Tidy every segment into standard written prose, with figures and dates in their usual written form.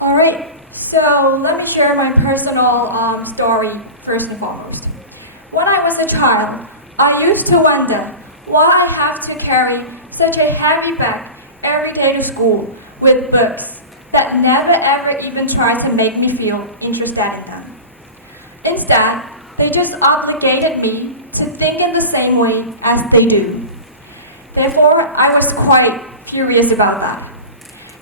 Alright, so let me share my personal story first and foremost. When I was a child, I used to wonder why I have to carry such a heavy bag every day to school with books that never ever even try to make me feel interested in them. Instead, they just obligated me to think in the same way as they do. Therefore, I was quite curious about that.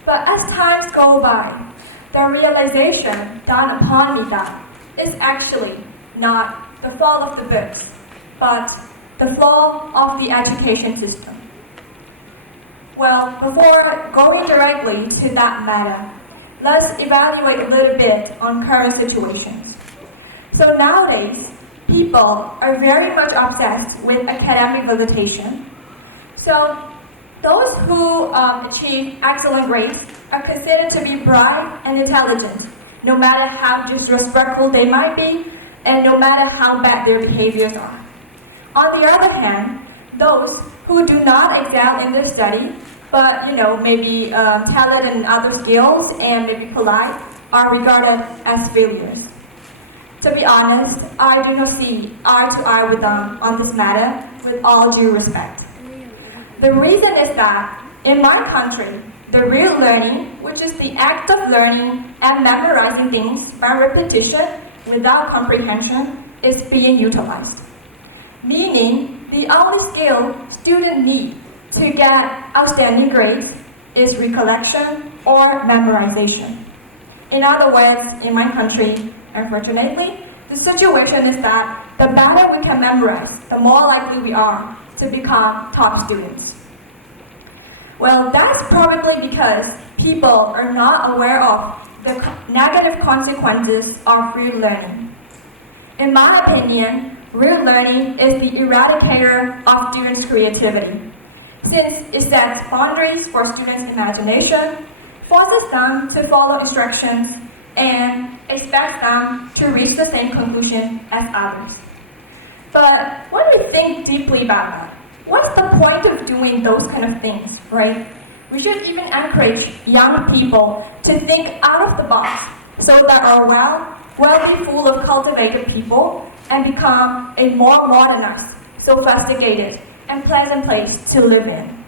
But as times go by, the realization dawned upon me that it's actually not the fault of the books, but the flaw of the education system. Well, before going directly to that matter, let's evaluate a little bit on current situations. So nowadays, people are very much obsessed with academic validation. So those who achieve excellent grades are considered to be bright and intelligent, no matter how disrespectful they might be, and no matter how bad their behaviors are. On the other hand, those who do not excel in their study, but maybe talented in other skills and maybe polite, are regarded as failures. To be honest, I do not see eye to eye with them on this matter, with all due respect. The reason is that in my country, the real learning, which is the act of learning and memorizing things by repetition without comprehension, is being utilized. Meaning, the only skill students need to get outstanding grades is recollection or memorization. In other words, in my country, unfortunately, the situation is that the better we can memorize, the more likely we are to become top students. Well, that's probably because people are not aware of the negative consequences of real learning. In my opinion, real learning is the eradicator of students' creativity, since it sets boundaries for students' imagination, forces them to follow instructions, and expects them to reach the same conclusion as others. But when we think deeply about that, what's the point of doing those kind of things, right? We should even encourage young people to think out of the box so that our world be full of cultivated people and become a more modernized, sophisticated, and pleasant place to live in.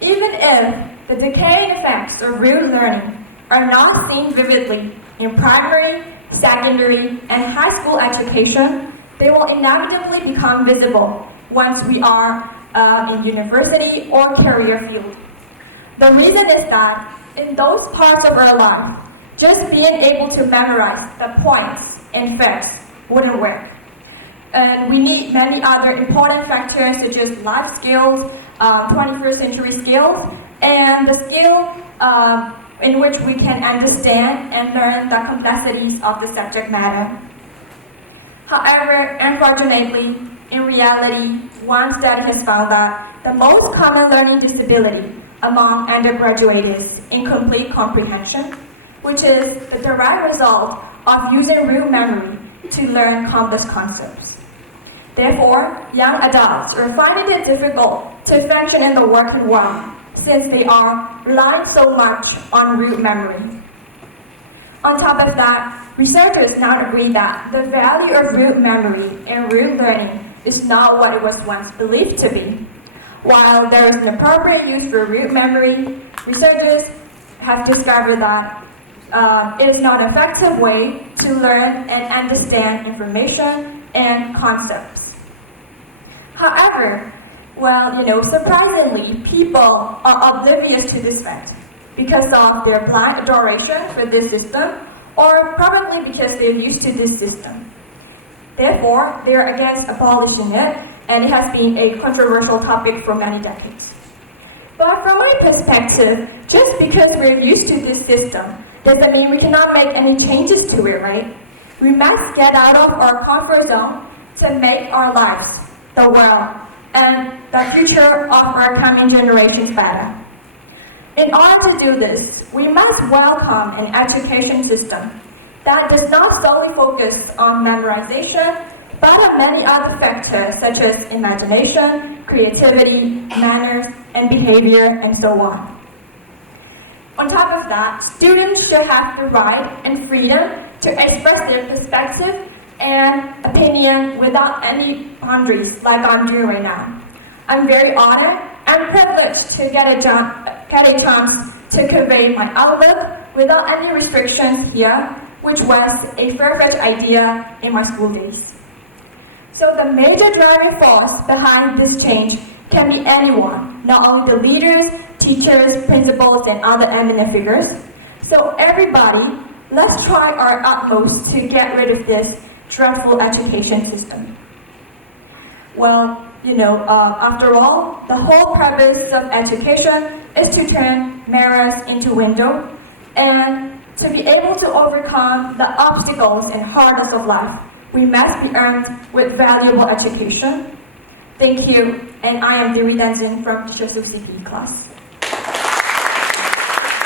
Even if the decaying effects of real learning are not seen vividly in primary, secondary, and high school education, they will inevitably become visible once we are in university or career field. The reason is that in those parts of our life, just being able to memorize the points and facts wouldn't work. And we need many other important factors such as life skills, 21st century skills, and the skill in which we can understand and learn the complexities of the subject matter. However, unfortunately, in reality, one study has found that the most common learning disability among undergraduates is incomplete comprehension, which is the direct result of using real memory to learn complex concepts. Therefore, young adults are finding it difficult to function in the working world since they are relying so much on real memory. On top of that, researchers now agree that the value of real memory and real learning is not what it was once believed to be. While there is an appropriate use for real memory, researchers have discovered that it is not an effective way to learn and understand information and concepts. However, surprisingly, people are oblivious to this fact because of their blind adoration for this system, or probably because they're used to this system. Therefore, they are against abolishing it, and it has been a controversial topic for many decades. But from my perspective, just because we're used to this system doesn't mean we cannot make any changes to it, right? We must get out of our comfort zone to make our lives, the world, and the future of our coming generations better. In order to do this, we must welcome an education system that does not solely focus on memorization, but on many other factors such as imagination, creativity, manners, and behavior, and so on. On top of that, students should have the right and freedom to express their perspective and opinion without any boundaries like I'm doing right now. I'm very honored and privileged to get a chance to convey my outlook without any restrictions here, which was a far-fetched idea in my school days. So the major driving force behind this change can be anyone, not only the leaders, teachers, principals, and other eminent figures. So everybody, let's try our utmost to get rid of this dreadful education system. Well, after all, the whole purpose of education is to turn mirrors into windows and to be able to overcome the obstacles and hurdles of life. We must be earned with valuable education. Thank you, and I am Thiri from Teachers of CPE class.